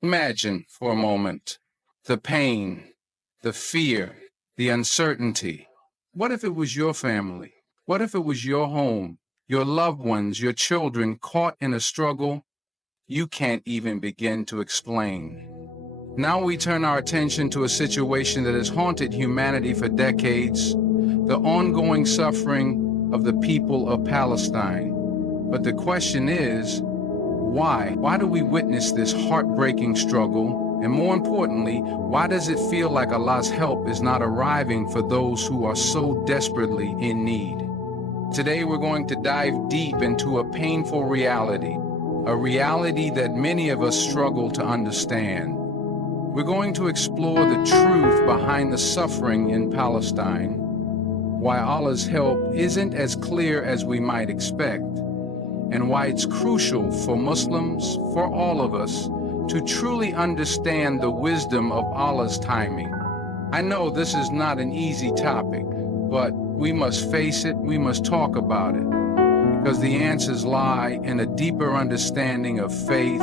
Imagine for a moment the pain, the fear, the uncertainty. What if it was your family? What if it was your home, your loved ones, your children caught in a struggle you can't even begin to explain? Now we turn our attention to a situation that has haunted humanity for decades, the ongoing suffering of the people of Palestine. But the question is, why? Why do we witness this heartbreaking struggle? And more importantly, why does it feel like Allah's help is not arriving for those who are so desperately in need? Today we're going to dive deep into a painful reality, a reality that many of us struggle to understand. We're going to explore the truth behind the suffering in Palestine, why Allah's help isn't as clear as we might expect, and why it's crucial for Muslims, for all of us, to truly understand the wisdom of Allah's timing. I know this is not an easy topic, but we must face it, we must talk about it, because the answers lie in a deeper understanding of faith,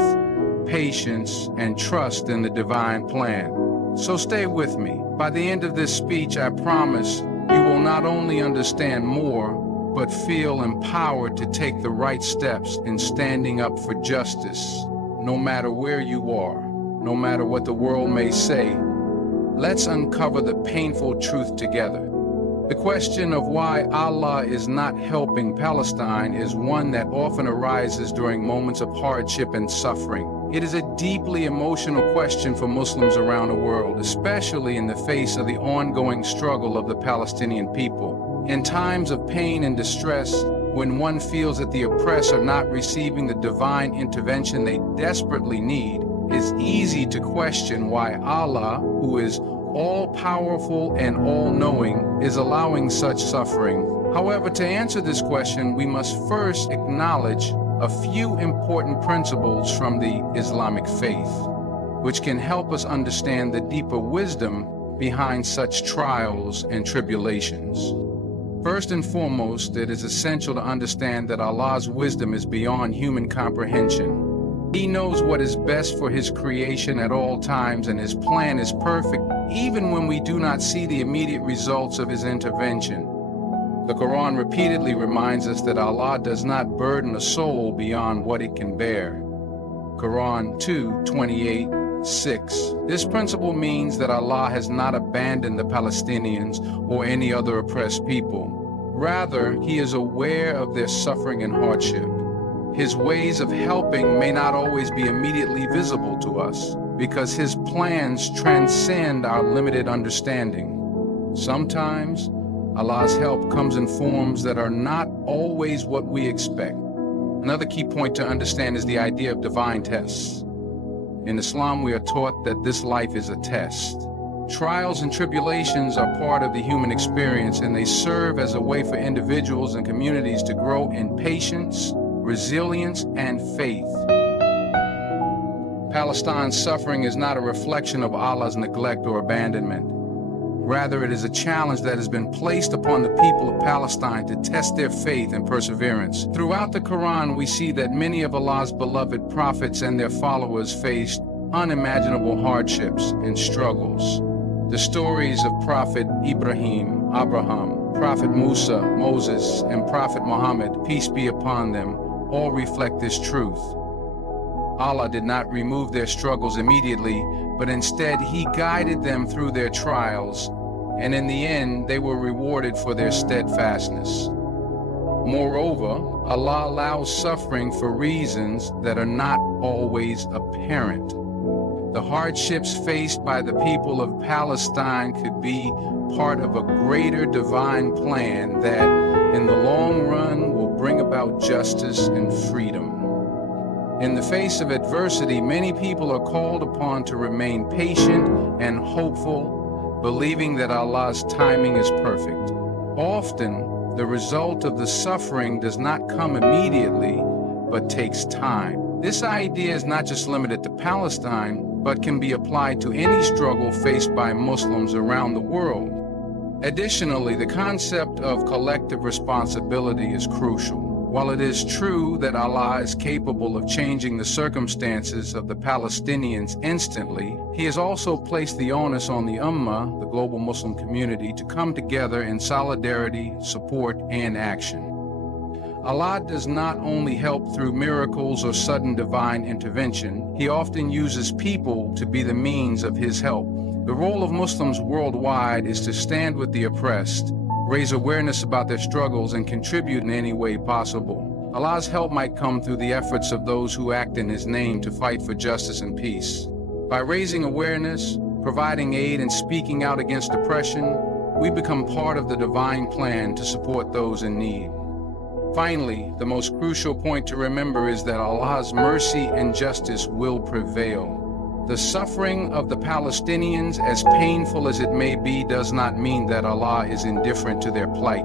patience, and trust in the divine plan. So stay with me. By the end of this speech, I promise you will not only understand more, but feel empowered to take the right steps in standing up for justice, no matter where you are, no matter what the world may say. Let's uncover the painful truth together. The question of why Allah is not helping Palestine is one that often arises during moments of hardship and suffering. It is a deeply emotional question for Muslims around the world, especially in the face of the ongoing struggle of the Palestinian people. In times of pain and distress, when one feels that the oppressed are not receiving the divine intervention they desperately need, it's easy to question why Allah, who is all-powerful and all-knowing, is allowing such suffering. However, to answer this question, we must first acknowledge a few important principles from the Islamic faith, which can help us understand the deeper wisdom behind such trials and tribulations. First and foremost, it is essential to understand that Allah's wisdom is beyond human comprehension. He knows what is best for His creation at all times, and His plan is perfect even when we do not see the immediate results of His intervention. The Qur'an repeatedly reminds us that Allah does not burden a soul beyond what it can bear. Qur'an 2:28-6. This principle means that Allah has not abandoned the Palestinians or any other oppressed people. Rather, He is aware of their suffering and hardship. His ways of helping may not always be immediately visible to us, because His plans transcend our limited understanding. Sometimes, Allah's help comes in forms that are not always what we expect. Another key point to understand is the idea of divine tests. In Islam, we are taught that this life is a test. Trials and tribulations are part of the human experience, and they serve as a way for individuals and communities to grow in patience, resilience, and faith. Palestine's suffering is not a reflection of Allah's neglect or abandonment. Rather, it is a challenge that has been placed upon the people of Palestine to test their faith and perseverance. Throughout the Quran, we see that many of Allah's beloved prophets and their followers faced unimaginable hardships and struggles. The stories of Prophet Abraham, Prophet Musa, Moses, and Prophet Muhammad, peace be upon them, all reflect this truth. Allah did not remove their struggles immediately, but instead He guided them through their trials, and in the end they were rewarded for their steadfastness. Moreover, Allah allows suffering for reasons that are not always apparent. The hardships faced by the people of Palestine could be part of a greater divine plan that, in the long run, will bring about justice and freedom. In the face of adversity, many people are called upon to remain patient and hopeful, believing that Allah's timing is perfect. Often, the result of the suffering does not come immediately, but takes time. This idea is not just limited to Palestine, but can be applied to any struggle faced by Muslims around the world. Additionally, the concept of collective responsibility is crucial. While it is true that Allah is capable of changing the circumstances of the Palestinians instantly, He has also placed the onus on the Ummah, the global Muslim community, to come together in solidarity, support, and action. Allah does not only help through miracles or sudden divine intervention, He often uses people to be the means of His help. The role of Muslims worldwide is to stand with the oppressed, raise awareness about their struggles, and contribute in any way possible. Allah's help might come through the efforts of those who act in His name to fight for justice and peace. By raising awareness, providing aid, and speaking out against oppression, we become part of the divine plan to support those in need. Finally, the most crucial point to remember is that Allah's mercy and justice will prevail. The suffering of the Palestinians, as painful as it may be, does not mean that Allah is indifferent to their plight.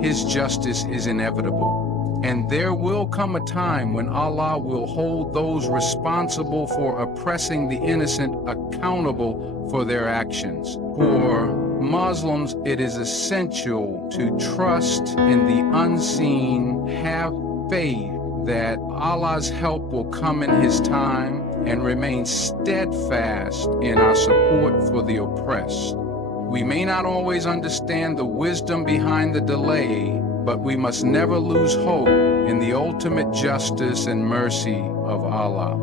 His justice is inevitable. And there will come a time when Allah will hold those responsible for oppressing the innocent accountable for their actions. For Muslims, it is essential to trust in the unseen, have faith that Allah's help will come in His time, and remain steadfast in our support for the oppressed. We may not always understand the wisdom behind the delay, but we must never lose hope in the ultimate justice and mercy of Allah.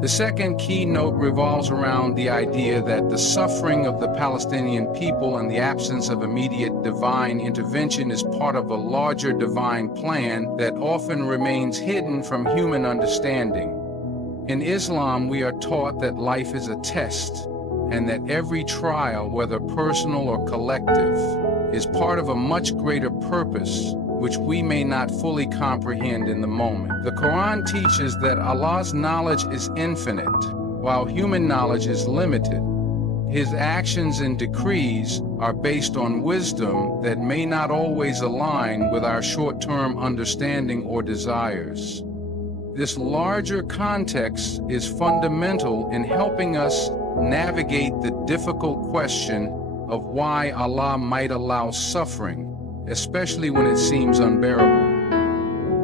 The second key note revolves around the idea that the suffering of the Palestinian people and the absence of immediate divine intervention is part of a larger divine plan that often remains hidden from human understanding. In Islam, we are taught that life is a test, and that every trial, whether personal or collective, is part of a much greater purpose, which we may not fully comprehend in the moment. The Qur'an teaches that Allah's knowledge is infinite, while human knowledge is limited. His actions and decrees are based on wisdom that may not always align with our short-term understanding or desires. This larger context is fundamental in helping us navigate the difficult question of why Allah might allow suffering, especially when it seems unbearable.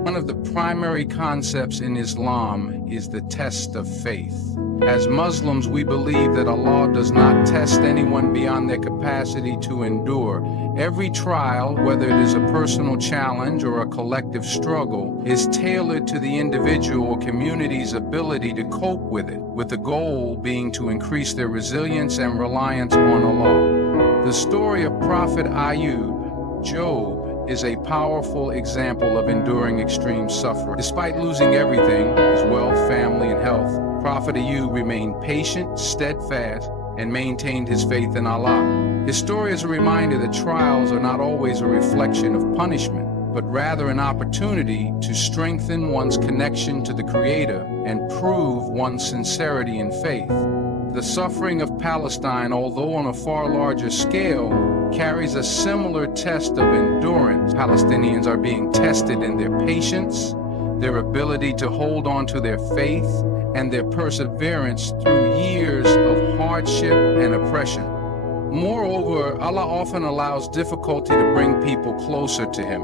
One of the primary concepts in Islam is the test of faith. As Muslims, we believe that Allah does not test anyone beyond their capacity to endure. Every trial, whether it is a personal challenge or a collective struggle, is tailored to the individual or community's ability to cope with it, with the goal being to increase their resilience and reliance on Allah. The story of Prophet Ayub, Job, is a powerful example of enduring extreme suffering. Despite losing everything, his wealth, family, and health, Prophet Ayub remained patient, steadfast, and maintained his faith in Allah. His story is a reminder that trials are not always a reflection of punishment, but rather an opportunity to strengthen one's connection to the Creator and prove one's sincerity in faith. The suffering of Palestine, although on a far larger scale, carries a similar test of endurance. Palestinians are being tested in their patience, their ability to hold on to their faith, and their perseverance through years of hardship and oppression. Moreover, Allah often allows difficulty to bring people closer to Him.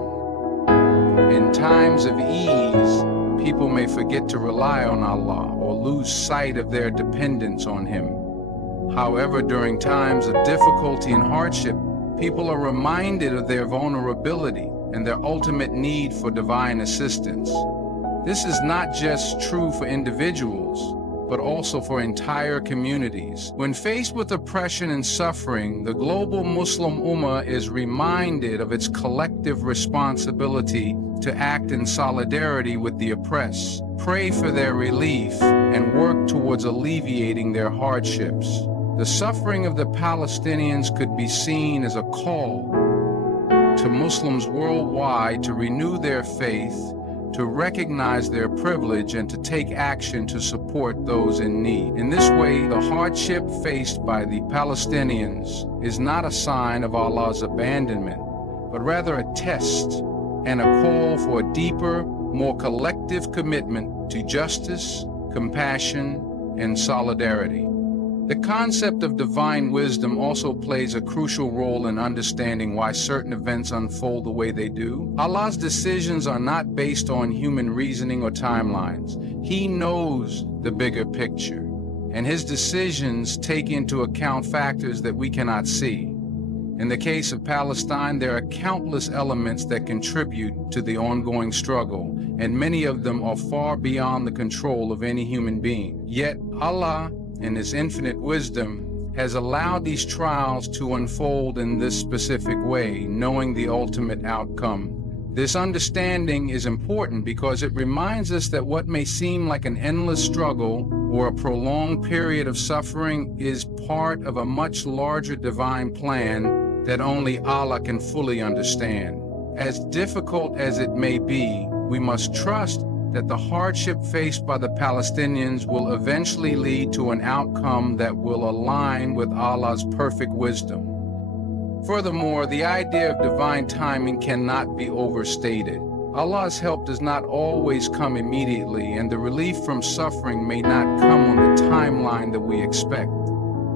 In times of ease, people may forget to rely on Allah or lose sight of their dependence on Him. However, during times of difficulty and hardship, people are reminded of their vulnerability and their ultimate need for divine assistance. This is not just true for individuals, but also for entire communities. When faced with oppression and suffering, the global Muslim Ummah is reminded of its collective responsibility to act in solidarity with the oppressed, pray for their relief, and work towards alleviating their hardships. The suffering of the Palestinians could be seen as a call to Muslims worldwide to renew their faith, to recognize their privilege, and to take action to support those in need. In this way, the hardship faced by the Palestinians is not a sign of Allah's abandonment, but rather a test and a call for a deeper, more collective commitment to justice, compassion, and solidarity. The concept of divine wisdom also plays a crucial role in understanding why certain events unfold the way they do. Allah's decisions are not based on human reasoning or timelines. He knows the bigger picture, and His decisions take into account factors that we cannot see. In the case of Palestine, there are countless elements that contribute to the ongoing struggle, and many of them are far beyond the control of any human being. Yet Allah, in His infinite wisdom, has allowed these trials to unfold in this specific way, knowing the ultimate outcome. This understanding is important because it reminds us that what may seem like an endless struggle or a prolonged period of suffering is part of a much larger divine plan that only Allah can fully understand. As difficult as it may be, we must trust that the hardship faced by the Palestinians will eventually lead to an outcome that will align with Allah's perfect wisdom. Furthermore, the idea of divine timing cannot be overstated. Allah's help does not always come immediately, and the relief from suffering may not come on the timeline that we expect.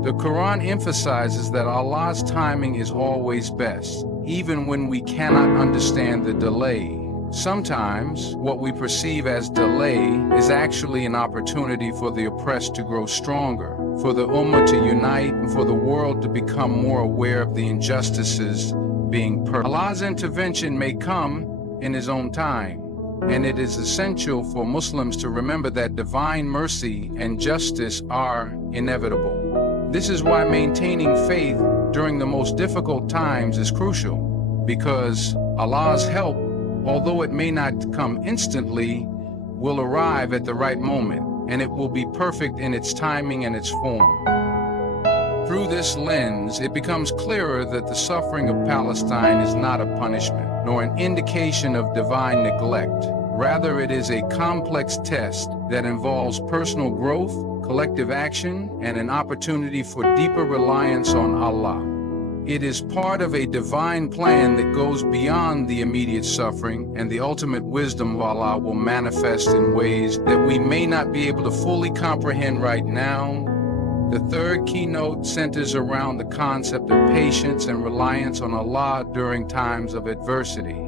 The Qur'an emphasizes that Allah's timing is always best, even when we cannot understand the delay. Sometimes, what we perceive as delay is actually an opportunity for the oppressed to grow stronger, for the Ummah to unite, and for the world to become more aware of the injustices being perpetrated. Allah's intervention may come in His own time, and it is essential for Muslims to remember that divine mercy and justice are inevitable. This is why maintaining faith during the most difficult times is crucial, because Allah's help, although it may not come instantly, will arrive at the right moment, and it will be perfect in its timing and its form. Through this lens, it becomes clearer that the suffering of Palestine is not a punishment, nor an indication of divine neglect. Rather, it is a complex test that involves personal growth, collective action, and an opportunity for deeper reliance on Allah. It is part of a divine plan that goes beyond the immediate suffering, and the ultimate wisdom of Allah will manifest in ways that we may not be able to fully comprehend right now. The third keynote centers around the concept of patience and reliance on Allah during times of adversity.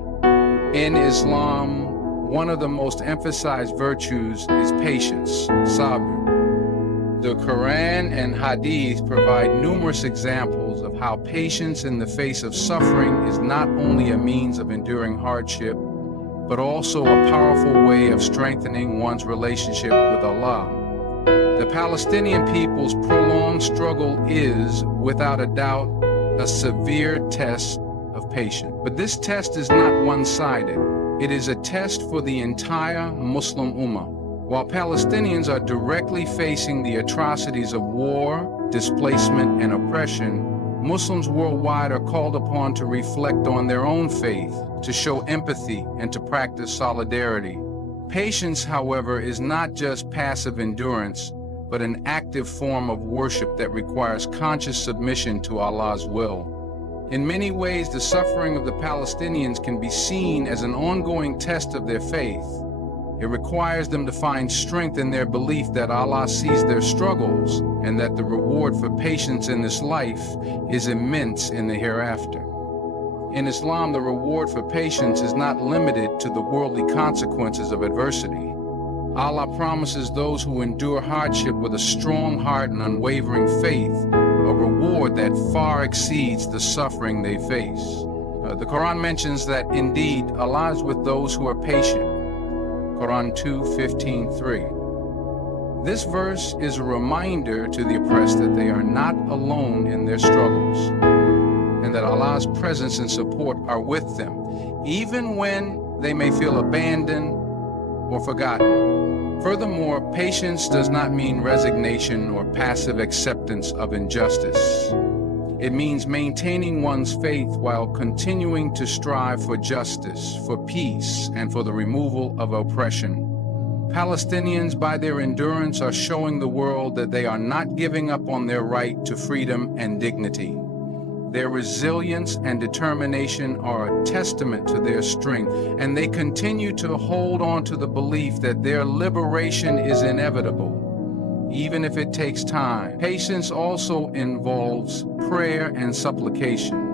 In Islam, one of the most emphasized virtues is patience, sabr. The Qur'an and Hadith provide numerous examples of how patience in the face of suffering is not only a means of enduring hardship, but also a powerful way of strengthening one's relationship with Allah. The Palestinian people's prolonged struggle is, without a doubt, a severe test of patience. But this test is not one-sided. It is a test for the entire Muslim Ummah. While Palestinians are directly facing the atrocities of war, displacement, and oppression, Muslims worldwide are called upon to reflect on their own faith, to show empathy, and to practice solidarity. Patience, however, is not just passive endurance, but an active form of worship that requires conscious submission to Allah's will. In many ways, the suffering of the Palestinians can be seen as an ongoing test of their faith. It requires them to find strength in their belief that Allah sees their struggles and that the reward for patience in this life is immense in the hereafter. In Islam, the reward for patience is not limited to the worldly consequences of adversity. Allah promises those who endure hardship with a strong heart and unwavering faith a reward that far exceeds the suffering they face. The Quran mentions that indeed Allah is with those who are patient. Quran 2:15-3. This verse is a reminder to the oppressed that they are not alone in their struggles, and that Allah's presence and support are with them, even when they may feel abandoned or forgotten. Furthermore, patience does not mean resignation or passive acceptance of injustice. It means maintaining one's faith while continuing to strive for justice, for peace, and for the removal of oppression. Palestinians, by their endurance, are showing the world that they are not giving up on their right to freedom and dignity. Their resilience and determination are a testament to their strength, and they continue to hold on to the belief that their liberation is inevitable. even if it takes time. Patience also involves prayer and supplication.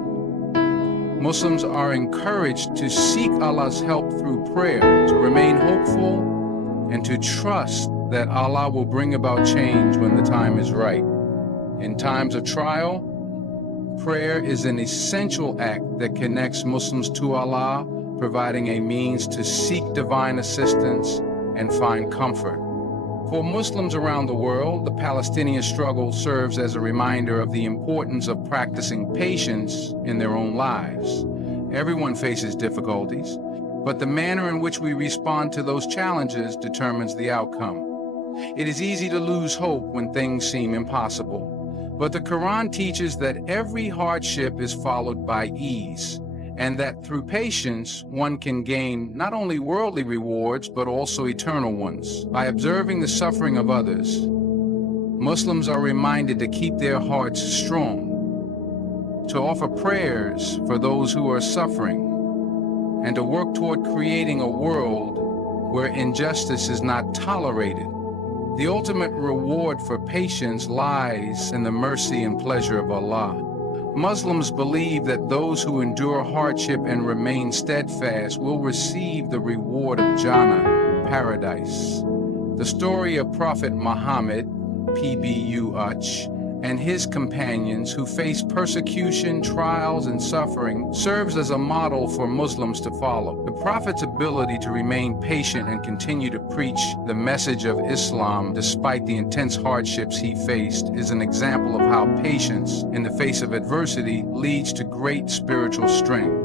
Muslims are encouraged to seek Allah's help through prayer, to remain hopeful, and to trust that Allah will bring about change when the time is right. In times of trial, prayer is an essential act that connects Muslims to Allah, providing a means to seek divine assistance and find comfort. For Muslims around the world, the Palestinian struggle serves as a reminder of the importance of practicing patience in their own lives. Everyone faces difficulties, but the manner in which we respond to those challenges determines the outcome. It is easy to lose hope when things seem impossible, but the Qur'an teaches that every hardship is followed by ease, and that through patience, one can gain not only worldly rewards, but also eternal ones. By observing the suffering of others, Muslims are reminded to keep their hearts strong, to offer prayers for those who are suffering, and to work toward creating a world where injustice is not tolerated. The ultimate reward for patience lies in the mercy and pleasure of Allah. Muslims believe that those who endure hardship and remain steadfast will receive the reward of Jannah, paradise. The story of Prophet Muhammad, PBUH, and his companions who faced persecution, trials, and suffering serves as a model for Muslims to follow. The Prophet's ability to remain patient and continue to preach the message of Islam despite the intense hardships he faced is an example of how patience in the face of adversity leads to great spiritual strength.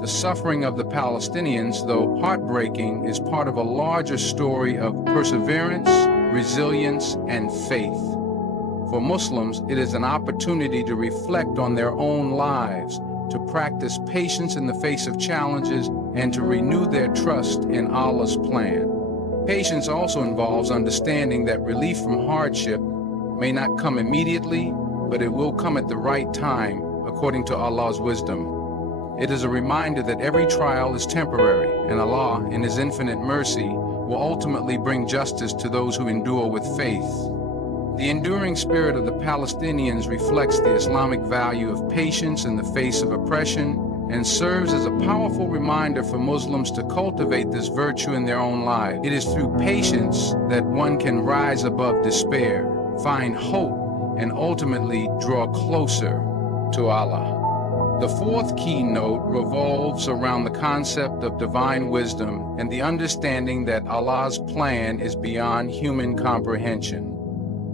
The suffering of the Palestinians, though heartbreaking, is part of a larger story of perseverance, resilience, and faith. For Muslims, it is an opportunity to reflect on their own lives, to practice patience in the face of challenges, and to renew their trust in Allah's plan. Patience also involves understanding that relief from hardship may not come immediately, but it will come at the right time, according to Allah's wisdom. It is a reminder that every trial is temporary, and Allah, in His infinite mercy, will ultimately bring justice to those who endure with faith. The enduring spirit of the Palestinians reflects the Islamic value of patience in the face of oppression and serves as a powerful reminder for Muslims to cultivate this virtue in their own lives. It is through patience that one can rise above despair, find hope, and ultimately draw closer to Allah. The fourth keynote revolves around the concept of divine wisdom and the understanding that Allah's plan is beyond human comprehension.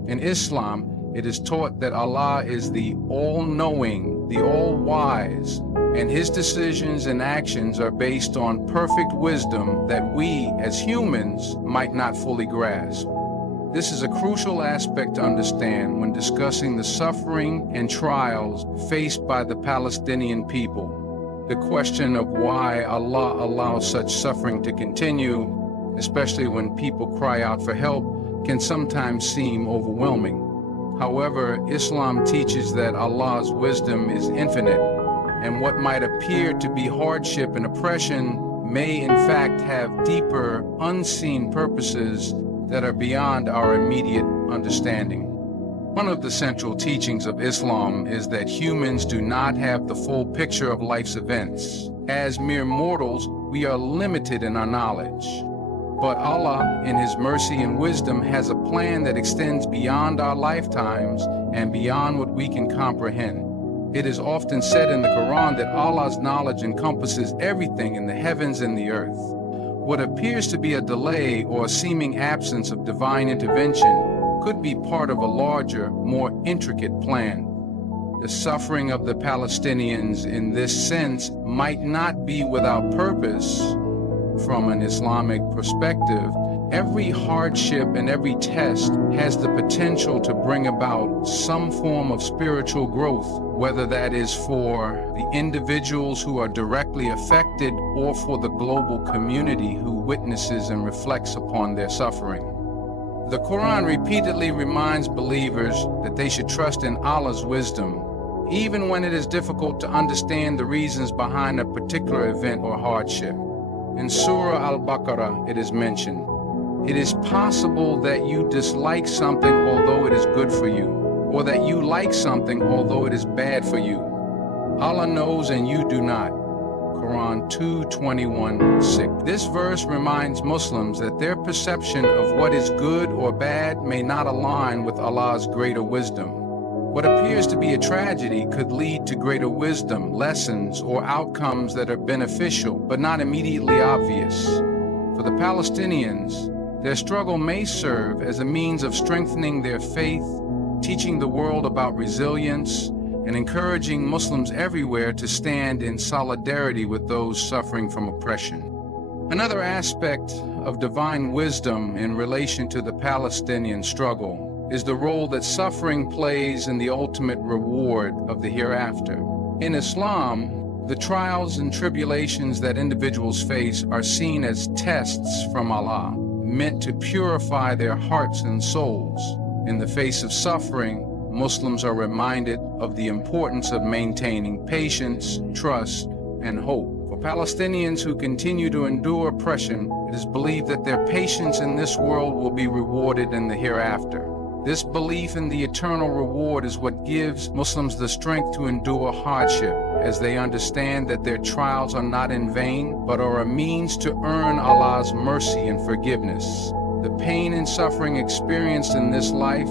In Islam, it is taught that Allah is the all-knowing, the all-wise, and His decisions and actions are based on perfect wisdom that we, as humans, might not fully grasp. This is a crucial aspect to understand when discussing the suffering and trials faced by the Palestinian people. The question of why Allah allows such suffering to continue, especially when people cry out for help, can sometimes seem overwhelming. However, Islam teaches that Allah's wisdom is infinite, and what might appear to be hardship and oppression may in fact have deeper, unseen purposes that are beyond our immediate understanding. One of the central teachings of Islam is that humans do not have the full picture of life's events. As mere mortals, we are limited in our knowledge. But Allah, in His mercy and wisdom, has a plan that extends beyond our lifetimes and beyond what we can comprehend. It is often said in the Qur'an that Allah's knowledge encompasses everything in the heavens and the earth. What appears to be a delay or a seeming absence of divine intervention could be part of a larger, more intricate plan. The suffering of the Palestinians in this sense might not be without purpose. From an Islamic perspective, every hardship and every test has the potential to bring about some form of spiritual growth, whether that is for the individuals who are directly affected or for the global community who witnesses and reflects upon their suffering. The Quran repeatedly reminds believers that they should trust in Allah's wisdom, even when it is difficult to understand the reasons behind a particular event or hardship. In Surah Al-Baqarah, it is mentioned, It is possible that you dislike something although it is good for you, or that you like something although it is bad for you. Allah knows and you do not. Qur'an 2:21-6. This verse reminds Muslims that their perception of what is good or bad may not align with Allah's greater wisdom. What appears to be a tragedy could lead to greater wisdom, lessons, or outcomes that are beneficial but not immediately obvious. For the Palestinians, their struggle may serve as a means of strengthening their faith, teaching the world about resilience, and encouraging Muslims everywhere to stand in solidarity with those suffering from oppression. Another aspect of divine wisdom in relation to the Palestinian struggle is the role that suffering plays in the ultimate reward of the hereafter. In Islam, the trials and tribulations that individuals face are seen as tests from Allah, meant to purify their hearts and souls. In the face of suffering, Muslims are reminded of the importance of maintaining patience, trust, and hope. For Palestinians who continue to endure oppression, it is believed that their patience in this world will be rewarded in the hereafter. This belief in the eternal reward is what gives Muslims the strength to endure hardship, as they understand that their trials are not in vain, but are a means to earn Allah's mercy and forgiveness. The pain and suffering experienced in this life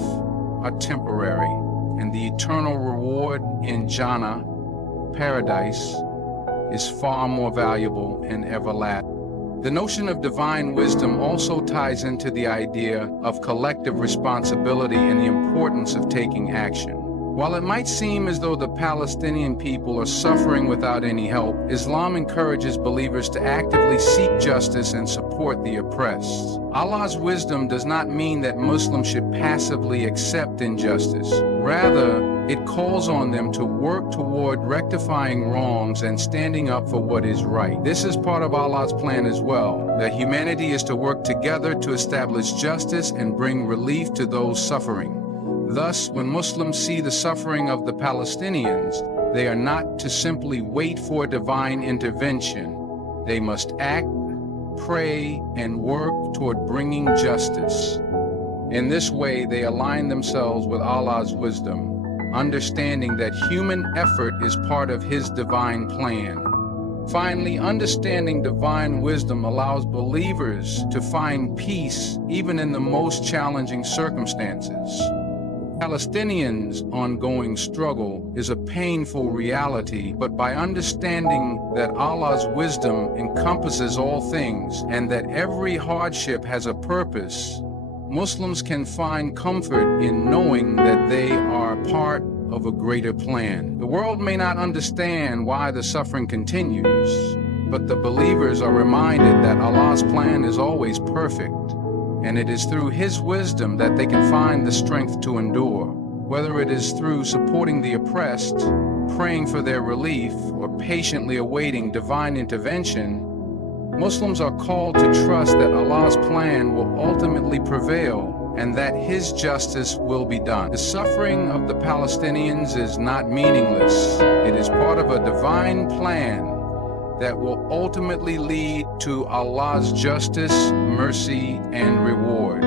are temporary, and the eternal reward in Jannah, paradise, is far more valuable and everlasting. The notion of divine wisdom also ties into the idea of collective responsibility and the importance of taking action. While it might seem as though the Palestinian people are suffering without any help, Islam encourages believers to actively seek justice and support the oppressed. Allah's wisdom does not mean that Muslims should passively accept injustice. Rather, it calls on them to work toward rectifying wrongs and standing up for what is right. This is part of Allah's plan as well, that humanity is to work together to establish justice and bring relief to those suffering. Thus, when Muslims see the suffering of the Palestinians, they are not to simply wait for divine intervention. They must act, pray, and work toward bringing justice. In this way, they align themselves with Allah's wisdom, understanding that human effort is part of His divine plan. Finally, understanding divine wisdom allows believers to find peace even in the most challenging circumstances. Palestinians' ongoing struggle is a painful reality, but by understanding that Allah's wisdom encompasses all things and that every hardship has a purpose, Muslims can find comfort in knowing that they are part of a greater plan. The world may not understand why the suffering continues, but the believers are reminded that Allah's plan is always perfect, and it is through His wisdom that they can find the strength to endure. Whether it is through supporting the oppressed, praying for their relief, or patiently awaiting divine intervention, Muslims are called to trust that Allah's plan will ultimately prevail and that His justice will be done. The suffering of the Palestinians is not meaningless. It is part of a divine plan that will ultimately lead to Allah's justice, mercy, and reward.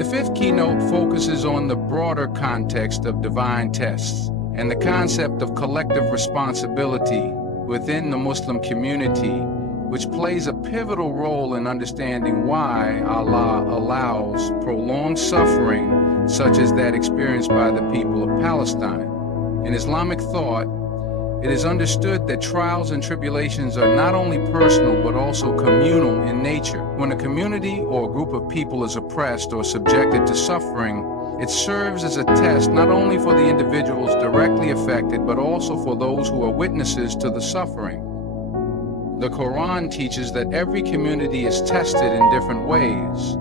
The fifth keynote focuses on the broader context of divine tests and the concept of collective responsibility within the Muslim community, which plays a pivotal role in understanding why Allah allows prolonged suffering such as that experienced by the people of Palestine. In Islamic thought, it is understood that trials and tribulations are not only personal but also communal in nature. When a community or a group of people is oppressed or subjected to suffering, it serves as a test not only for the individuals directly affected but also for those who are witnesses to the suffering. The Qur'an teaches that every community is tested in different ways,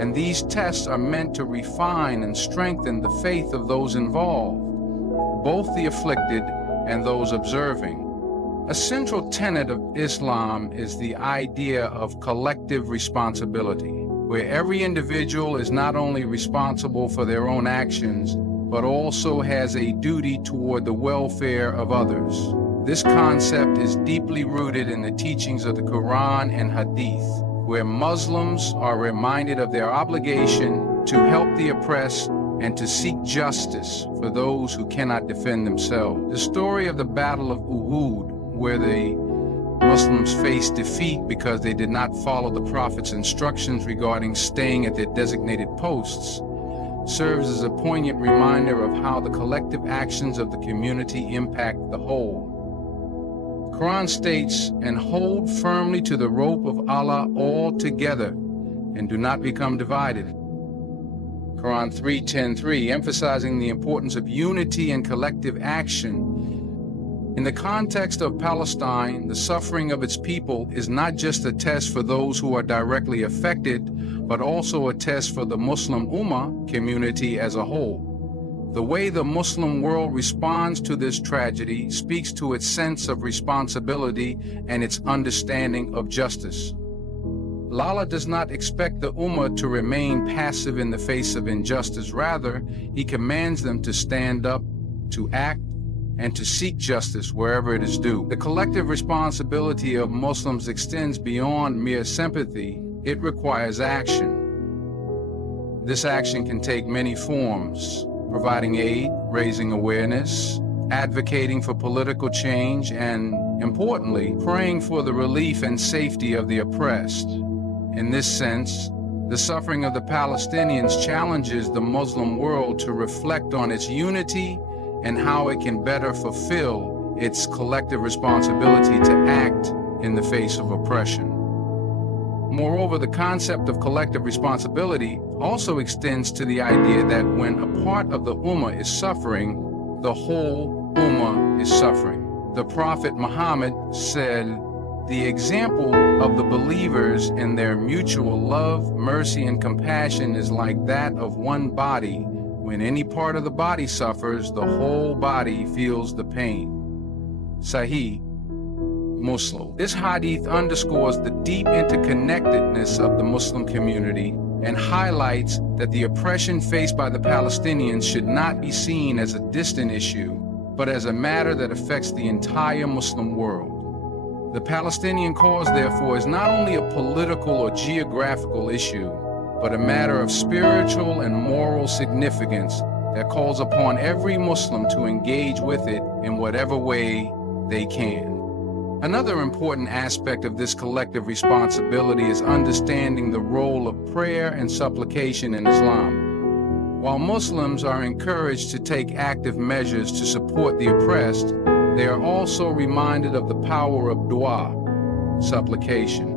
and these tests are meant to refine and strengthen the faith of those involved, both the afflicted and those observing. A central tenet of Islam is the idea of collective responsibility, where every individual is not only responsible for their own actions, but also has a duty toward the welfare of others. This concept is deeply rooted in the teachings of the Qur'an and Hadith, where Muslims are reminded of their obligation to help the oppressed and to seek justice for those who cannot defend themselves. The story of the Battle of Uhud, where the Muslims faced defeat because they did not follow the Prophet's instructions regarding staying at their designated posts, serves as a poignant reminder of how the collective actions of the community impact the whole. The Qur'an states, "And hold firmly to the rope of Allah all together, and do not become divided." Quran 3:10-3, emphasizing the importance of unity and collective action. In the context of Palestine, the suffering of its people is not just a test for those who are directly affected, but also a test for the Muslim Ummah community as a whole. The way the Muslim world responds to this tragedy speaks to its sense of responsibility and its understanding of justice. Allah does not expect the Ummah to remain passive in the face of injustice. Rather, He commands them to stand up, to act, and to seek justice wherever it is due. The collective responsibility of Muslims extends beyond mere sympathy. It requires action. This action can take many forms: providing aid, raising awareness, advocating for political change, and, importantly, praying for the relief and safety of the oppressed. In this sense, the suffering of the Palestinians challenges the Muslim world to reflect on its unity and how it can better fulfill its collective responsibility to act in the face of oppression. Moreover, the concept of collective responsibility also extends to the idea that when a part of the Ummah is suffering, the whole Ummah is suffering. The Prophet Muhammad said, "The example of the believers in their mutual love, mercy, and compassion is like that of one body. When any part of the body suffers, the whole body feels the pain." Sahih Muslim. This hadith underscores the deep interconnectedness of the Muslim community and highlights that the oppression faced by the Palestinians should not be seen as a distant issue, but as a matter that affects the entire Muslim world. The Palestinian cause, therefore, is not only a political or geographical issue, but a matter of spiritual and moral significance that calls upon every Muslim to engage with it in whatever way they can. Another important aspect of this collective responsibility is understanding the role of prayer and supplication in Islam. While Muslims are encouraged to take active measures to support the oppressed, they are also reminded of the power of dua, supplication.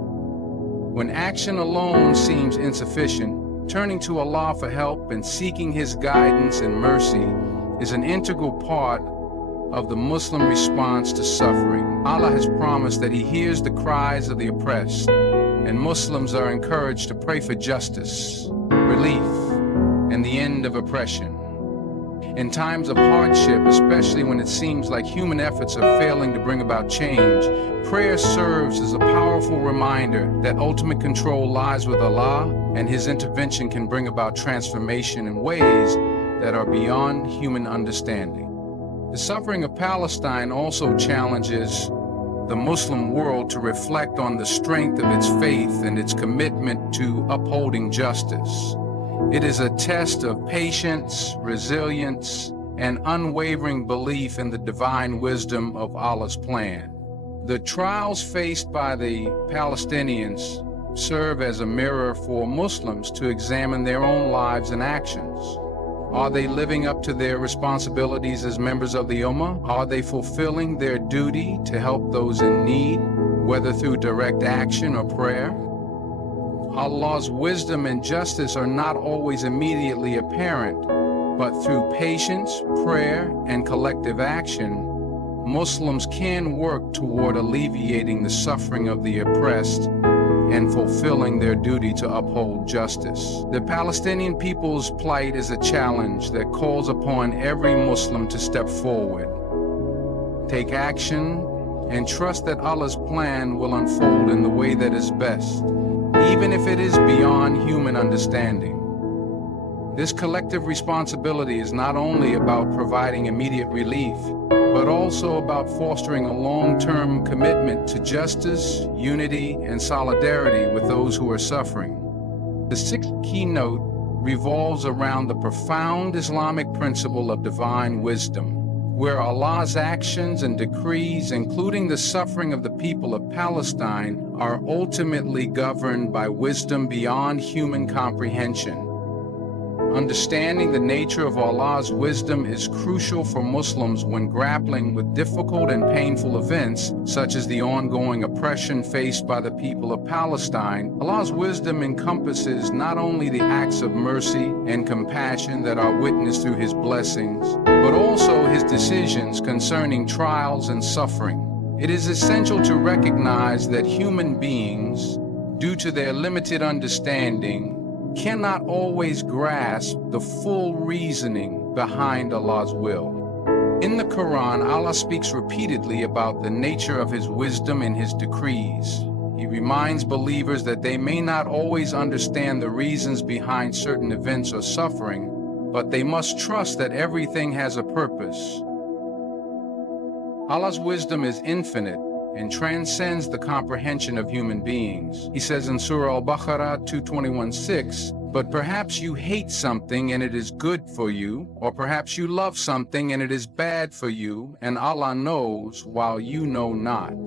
When action alone seems insufficient, turning to Allah for help and seeking His guidance and mercy is an integral part of the Muslim response to suffering. Allah has promised that He hears the cries of the oppressed, and Muslims are encouraged to pray for justice, relief, and the end of oppression. In times of hardship, especially when it seems like human efforts are failing to bring about change, prayer serves as a powerful reminder that ultimate control lies with Allah, and His intervention can bring about transformation in ways that are beyond human understanding. The suffering of Palestine also challenges the Muslim world to reflect on the strength of its faith and its commitment to upholding justice. It is a test of patience, resilience, and unwavering belief in the divine wisdom of Allah's plan. The trials faced by the Palestinians serve as a mirror for Muslims to examine their own lives and actions. Are they living up to their responsibilities as members of the Ummah? Are they fulfilling their duty to help those in need, whether through direct action or prayer? Allah's wisdom and justice are not always immediately apparent, but through patience, prayer, and collective action, Muslims can work toward alleviating the suffering of the oppressed and fulfilling their duty to uphold justice. The Palestinian people's plight is a challenge that calls upon every Muslim to step forward, take action, and trust that Allah's plan will unfold in the way that is best, even if it is beyond human understanding. This collective responsibility is not only about providing immediate relief, but also about fostering a long-term commitment to justice, unity, and solidarity with those who are suffering. The sixth keynote revolves around the profound Islamic principle of divine wisdom, where Allah's actions and decrees, including the suffering of the people of Palestine, are ultimately governed by wisdom beyond human comprehension. Understanding the nature of Allah's wisdom is crucial for Muslims when grappling with difficult and painful events, such as the ongoing oppression faced by the people of Palestine. Allah's wisdom encompasses not only the acts of mercy and compassion that are witnessed through His blessings, but also His decisions concerning trials and suffering. It is essential to recognize that human beings, due to their limited understanding, cannot always grasp the full reasoning behind Allah's will. In the Qur'an, Allah speaks repeatedly about the nature of His wisdom and His decrees. He reminds believers that they may not always understand the reasons behind certain events or suffering, but they must trust that everything has a purpose. Allah's wisdom is infinite and transcends the comprehension of human beings. He says in Surah Al-Baqarah 2:21-6, "But perhaps you hate something and it is good for you, or perhaps you love something and it is bad for you, and Allah knows while you know not."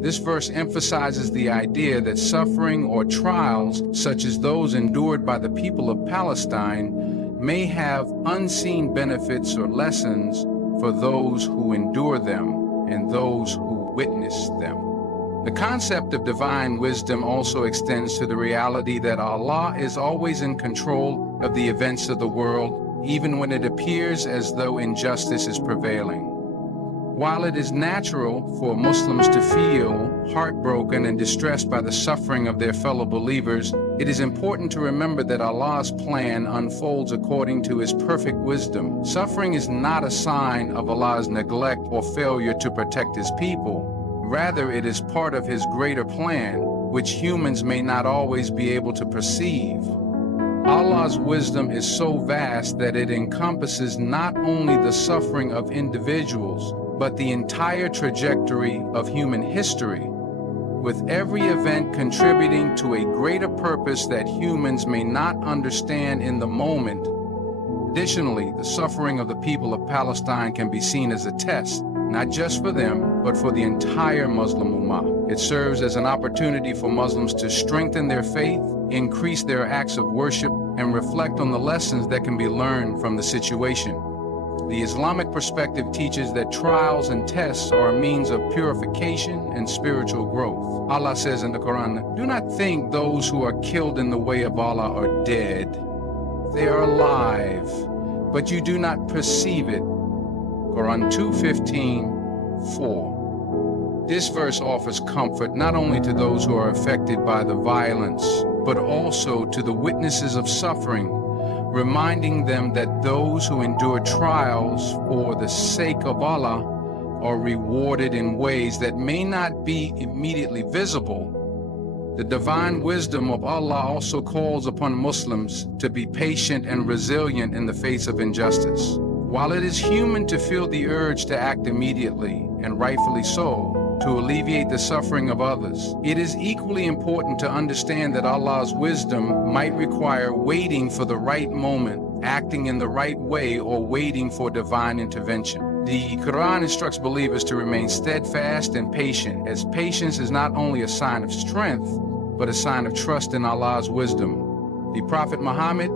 This verse emphasizes the idea that suffering or trials, such as those endured by the people of Palestine, may have unseen benefits or lessons for those who endure them and those who witness them. The concept of divine wisdom also extends to the reality that Allah is always in control of the events of the world, even when it appears as though injustice is prevailing. While it is natural for Muslims to feel heartbroken and distressed by the suffering of their fellow believers, it is important to remember that Allah's plan unfolds according to His perfect wisdom. Suffering is not a sign of Allah's neglect or failure to protect His people. Rather, it is part of His greater plan, which humans may not always be able to perceive. Allah's wisdom is so vast that it encompasses not only the suffering of individuals, but the entire trajectory of human history, with every event contributing to a greater purpose that humans may not understand in the moment. Additionally, the suffering of the people of Palestine can be seen as a test, not just for them, but for the entire Muslim Ummah. It serves as an opportunity for Muslims to strengthen their faith, increase their acts of worship, and reflect on the lessons that can be learned from the situation. The Islamic perspective teaches that trials and tests are a means of purification and spiritual growth. Allah says in the Quran, "Do not think those who are killed in the way of Allah are dead. They are alive, but you do not perceive it." Quran 2:15-4. This verse offers comfort not only to those who are affected by the violence, but also to the witnesses of suffering, reminding them that those who endure trials for the sake of Allah are rewarded in ways that may not be immediately visible. The divine wisdom of Allah also calls upon Muslims to be patient and resilient in the face of injustice. While it is human to feel the urge to act immediately, and rightfully so, to alleviate the suffering of others, it is equally important to understand that Allah's wisdom might require waiting for the right moment, acting in the right way, or waiting for divine intervention. The Qur'an instructs believers to remain steadfast and patient, as patience is not only a sign of strength, but a sign of trust in Allah's wisdom. The Prophet Muhammad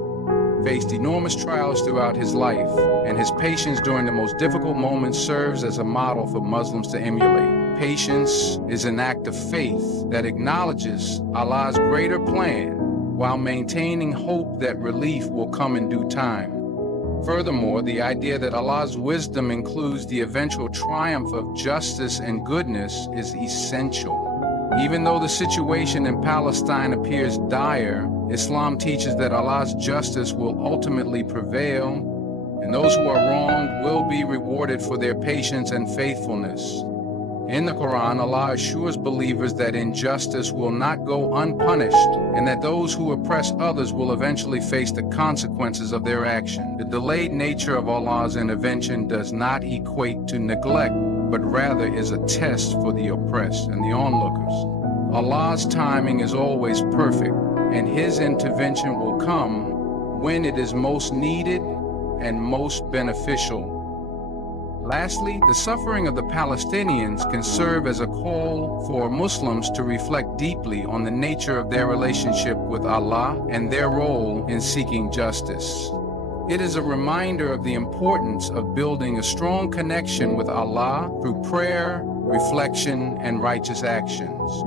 faced enormous trials throughout his life, and his patience during the most difficult moments serves as a model for Muslims to emulate. Patience is an act of faith that acknowledges Allah's greater plan while maintaining hope that relief will come in due time. Furthermore, the idea that Allah's wisdom includes the eventual triumph of justice and goodness is essential. Even though the situation in Palestine appears dire, Islam teaches that Allah's justice will ultimately prevail, and those who are wronged will be rewarded for their patience and faithfulness. In the Qur'an, Allah assures believers that injustice will not go unpunished and that those who oppress others will eventually face the consequences of their action. The delayed nature of Allah's intervention does not equate to neglect, but rather is a test for the oppressed and the onlookers. Allah's timing is always perfect, and His intervention will come when it is most needed and most beneficial. Lastly, the suffering of the Palestinians can serve as a call for Muslims to reflect deeply on the nature of their relationship with Allah and their role in seeking justice. It is a reminder of the importance of building a strong connection with Allah through prayer, reflection, and righteous actions.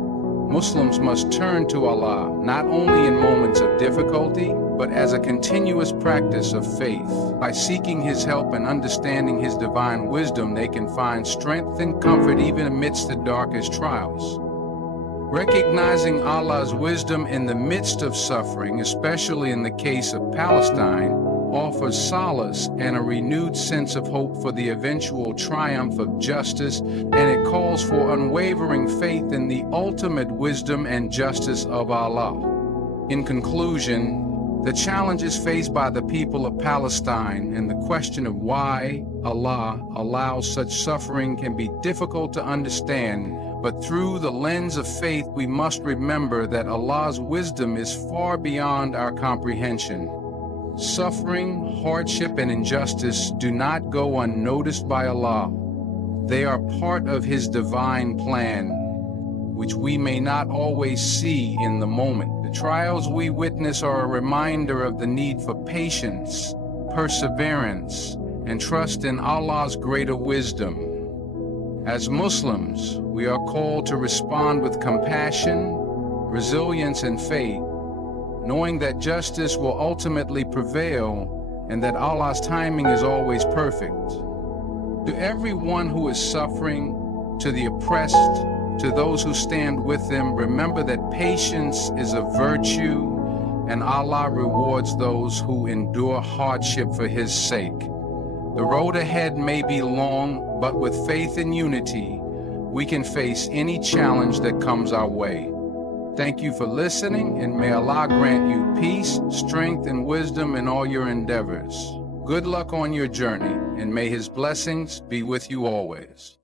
Muslims must turn to Allah not only in moments of difficulty, but as a continuous practice of faith. By seeking His help and understanding His divine wisdom, they can find strength and comfort even amidst the darkest trials. Recognizing Allah's wisdom in the midst of suffering, especially in the case of Palestine, offers solace and a renewed sense of hope for the eventual triumph of justice, and it calls for unwavering faith in the ultimate wisdom and justice of Allah. In conclusion, the challenges faced by the people of Palestine and the question of why Allah allows such suffering can be difficult to understand, but through the lens of faith we must remember that Allah's wisdom is far beyond our comprehension. Suffering, hardship, and injustice do not go unnoticed by Allah. They are part of His divine plan, which we may not always see in the moment. The trials we witness are a reminder of the need for patience, perseverance, and trust in Allah's greater wisdom. As Muslims, we are called to respond with compassion, resilience, and faith, knowing that justice will ultimately prevail and that Allah's timing is always perfect. To everyone who is suffering, to the oppressed, to those who stand with them, remember that patience is a virtue and Allah rewards those who endure hardship for His sake. The road ahead may be long, but with faith and unity, we can face any challenge that comes our way. Thank you for listening, and may Allah grant you peace, strength, and wisdom in all your endeavors. Good luck on your journey, and may His blessings be with you always.